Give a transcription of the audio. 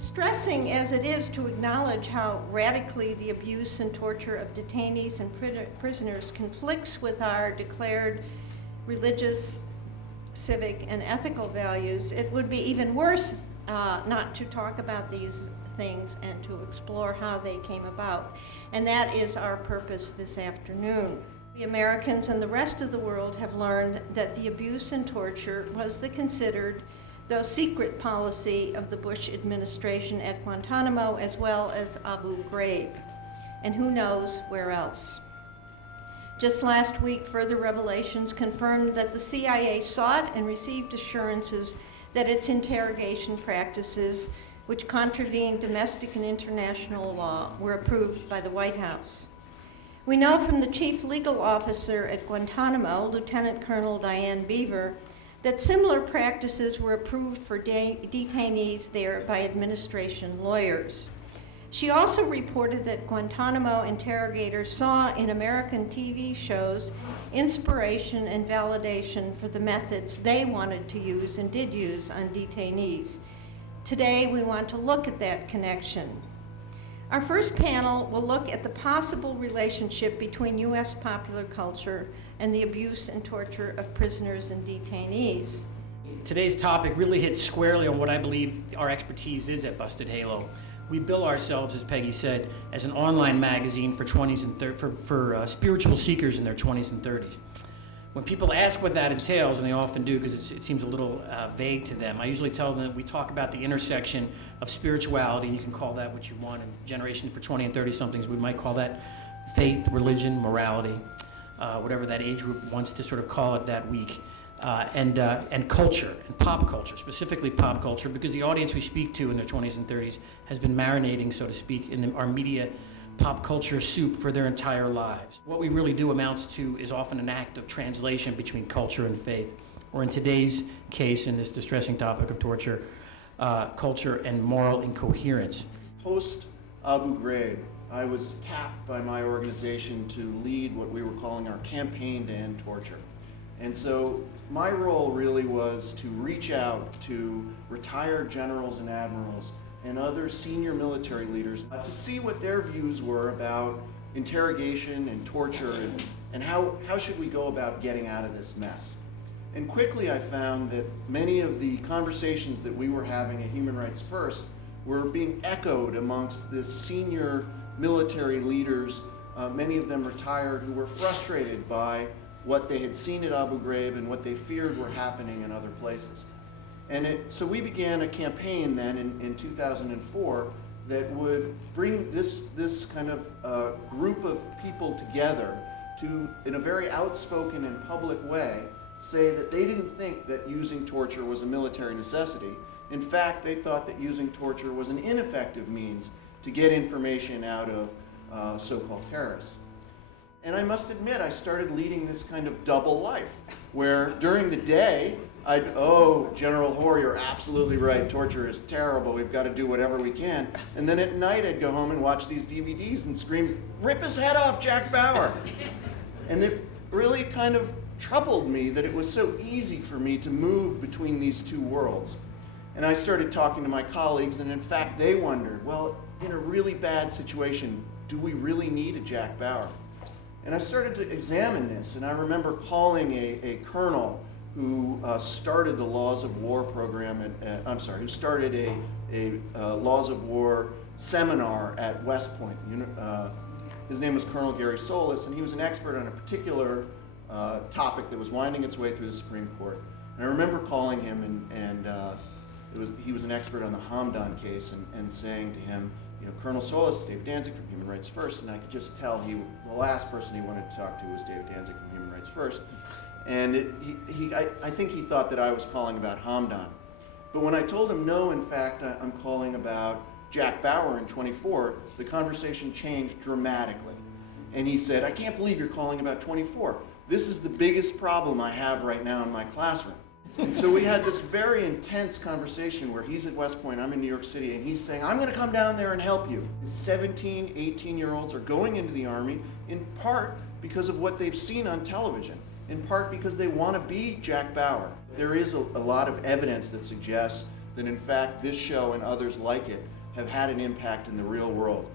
Distressing as it is to acknowledge how radically the abuse and torture of detainees and prisoners conflicts with our declared religious, civic, and ethical values, it would be even worse not to talk about these things and to explore how they came about. And that is our purpose this afternoon. The Americans and the rest of the world have learned that the abuse and torture was the considered, though secret, policy of the Bush administration at Guantanamo as well as Abu Ghraib, and who knows where else. Just last week, further revelations confirmed that the CIA sought and received assurances that its interrogation practices, which contravened domestic and international law, were approved by the White House. We know from the chief legal officer at Guantanamo, Lieutenant Colonel Diane Beaver, that similar practices were approved for detainees there by administration lawyers. She also reported that Guantanamo interrogators saw in American TV shows inspiration and validation for the methods they wanted to use and did use on detainees. Today, we want to look at that connection. Our first panel will look at the possible relationship between U.S. popular culture and the abuse and torture of prisoners and detainees. Today's topic really hits squarely on what I believe our expertise is at Busted Halo. We bill ourselves, as Peggy said, as an online magazine for 20s and for spiritual seekers in their 20s and 30s. When people ask what that entails, and they often do because it seems a little vague to them, I usually tell them that we talk about the intersection of spirituality, you can call that what you want, and generation for 20 and 30-somethings, we might call that faith, religion, morality, whatever that age group wants to sort of call it that week, and culture, and pop culture, specifically pop culture, because the audience we speak to in their 20s and 30s has been marinating, so to speak, in our media pop culture soup for their entire lives. What we really do amounts to is often an act of translation between culture and faith, or in today's case, in this distressing topic of torture, culture and moral incoherence. Post Abu Ghraib, I was tapped by my organization to lead what we were calling our campaign to end torture. And so my role really was to reach out to retired generals and admirals and other senior military leaders to see what their views were about interrogation and torture and how should we go about getting out of this mess. And quickly I found that many of the conversations that we were having at Human Rights First were being echoed amongst the senior military leaders, many of them retired, who were frustrated by what they had seen at Abu Ghraib and what they feared were happening in other places. And so we began a campaign then in 2004 that would bring this kind of group of people together to, in a very outspoken and public way, say that they didn't think that using torture was a military necessity. In fact, they thought that using torture was an ineffective means to get information out of so-called terrorists. And I must admit, I started leading this kind of double life, where during the day, General Hoare, you're absolutely right, torture is terrible, we've got to do whatever we can. And then at night I'd go home and watch these DVDs and scream, rip his head off, Jack Bauer. And it really kind of troubled me that it was so easy for me to move between these two worlds. And I started talking to my colleagues, and in fact they wondered, well, in a really bad situation, do we really need a Jack Bauer? And I started to examine this, and I remember calling a colonel who started the Laws of War program who started a Laws of War seminar at West Point. His name was Colonel Gary Solis, and he was an expert on a particular topic that was winding its way through the Supreme Court. And I remember calling him, and he was an expert on the Hamdan case, and saying to him, Colonel Solis, Dave Danzig from Human Rights First, and I could just tell the last person he wanted to talk to was Dave Danzig from Human Rights First. And I think he thought that I was calling about Hamdan. But when I told him, no, in fact, I'm calling about Jack Bauer in 24, the conversation changed dramatically. And he said, I can't believe you're calling about 24. This is the biggest problem I have right now in my classroom. And so we had this very intense conversation where he's at West Point, I'm in New York City, and he's saying, I'm going to come down there and help you. 17, 18-year-olds are going into the Army in part because of what they've seen on television, in part because they want to be Jack Bauer. There is a lot of evidence that suggests that in fact this show and others like it have had an impact in the real world.